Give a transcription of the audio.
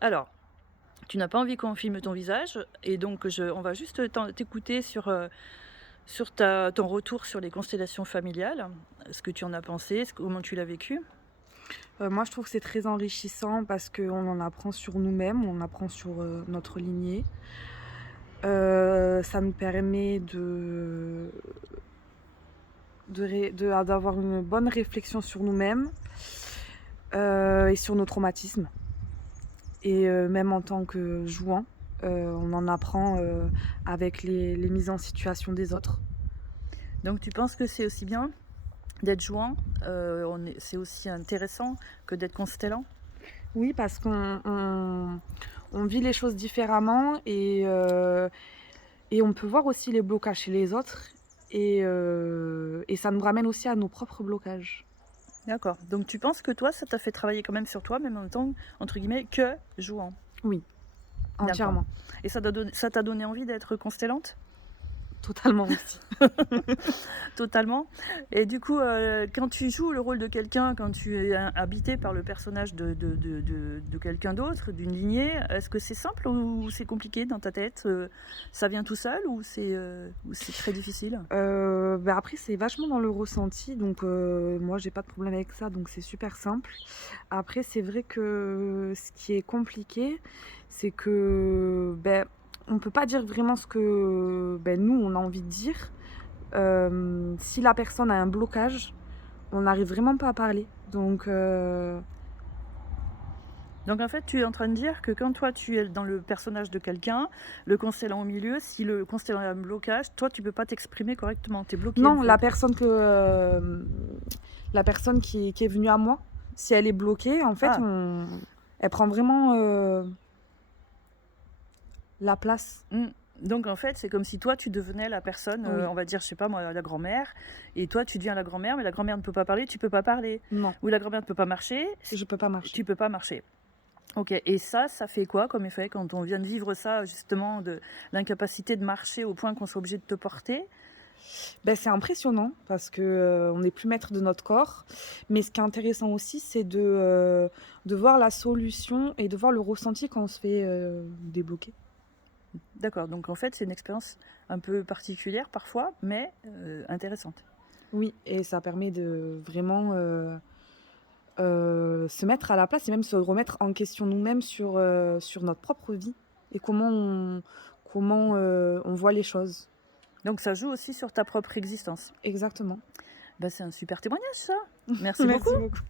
Alors, tu n'as pas envie qu'on filme ton visage et donc on va juste t'écouter sur ton retour sur les constellations familiales, ce que tu en as pensé, comment tu l'as vécu. Moi, je trouve que c'est très enrichissant parce qu'on en apprend sur nous-mêmes, on apprend sur, notre lignée. Ça nous permet d'avoir une bonne réflexion sur nous-mêmes, et sur nos traumatismes et même en tant que jouant, on en apprend, avec les mises en situation des autres. Donc tu penses que c'est aussi bien d'être jouant, c'est aussi intéressant que d'être constellant? Oui, parce qu'on vit les choses différemment et on peut voir aussi les blocages chez les autres et ça nous ramène aussi à nos propres blocages. D'accord. Donc tu penses que toi, ça t'a fait travailler quand même sur toi, même en tant, entre guillemets, «que jouant». Oui, D'accord. entièrement, Et ça t'a donné envie d'être constellante? totalement aussi. Totalement. Et du coup, quand tu joues le rôle de quelqu'un, quand tu es habité par le personnage de quelqu'un d'autre, d'une lignée, est-ce que c'est simple ou c'est compliqué dans ta tête? Ça vient tout seul ou c'est très difficile? Bah, après c'est vachement dans le ressenti donc moi j'ai pas de problème avec ça donc c'est super simple. Après c'est vrai que ce qui est compliqué, c'est que, beh, on peut pas dire vraiment ce que, nous on a envie de dire. Si la personne a un blocage, on n'arrive vraiment pas à parler donc Donc en fait, tu es en train de dire que quand toi tu es dans le personnage de quelqu'un, le constellant au milieu, si le constellant a un blocage, toi tu peux pas t'exprimer correctement, tu es bloqué en non, fait. la personne qui est venue à moi, si elle est bloquée, en fait, Ah! elle prend vraiment, la place. Mmh. Donc en fait, c'est comme si toi, tu devenais la personne, Oui, on va dire, je sais pas moi, la grand-mère et toi, tu deviens la grand-mère, mais la grand-mère ne peut pas parler, tu peux pas parler. non, Ou la grand-mère ne peut pas marcher, je peux pas marcher. tu peux pas marcher. OK, et ça fait quoi comme effet quand on vient de vivre ça, justement, de l'incapacité de marcher au point qu'on soit obligé de te porter? C'est impressionnant parce que, on n'est plus maître de notre corps, mais ce qui est intéressant aussi, c'est de voir la solution et de voir le ressenti quand on se fait, débloquer. D'accord, donc en fait, c'est une expérience un peu particulière parfois, mais intéressante. Oui et ça permet de vraiment, se mettre à la place et même se remettre en question nous-mêmes sur notre propre vie et comment on voit les choses. Donc ça joue aussi sur ta propre existence. Exactement. Bah, c'est un super témoignage ça. Merci beaucoup. Merci beaucoup.